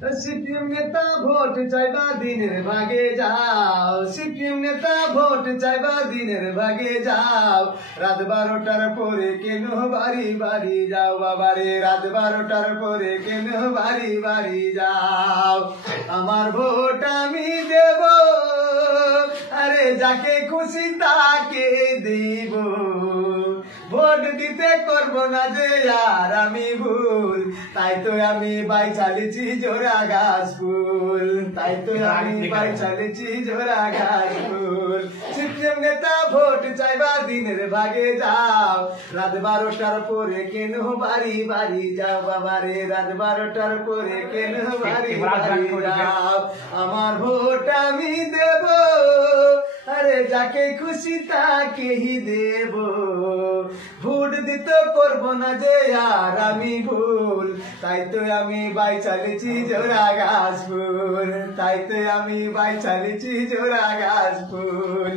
CPM নেতা vote চাইবা দিনের ভাগে যাও, সিপিএম নেতা ভোট চাইবা দিনের ভাগে যাও। রাত 12টার পরে কেন বাড়ি বাড়ি যাও বাবারে, রাত 12টার পরে কেন বাড়ি বাড়ি যাও। আমার ভোট আমি দেব, আরে যাকে খুশি তাকে দিব। ভোট দিতে করব না যে আর আমি ভুল, তাই তো আমি বাই চালিছি জোড়া গাছ ফুল, তাই তো আমি বাই চালিছি জোড়া গাছ ফুল। সিপিএম নেতা ভোট চাইবা দিনের ভাগে যাও, রাত 12টার পরে কেন বাড়ি বাড়ি যাও বাবারে, রাত 12টার পরে কেন বাড়ি বাড়ি যাও। আমার ভোট আমি দেব, আরে যাকে খুশি তাকেই দেব। ভোট দিতে করব না যে আর আমি ভুল, তাই তো আমি বাই চালিছি জোড়া গাছ ফুল, তাই তো আমি বাই চালিছি জোড়া গাছ ফুল।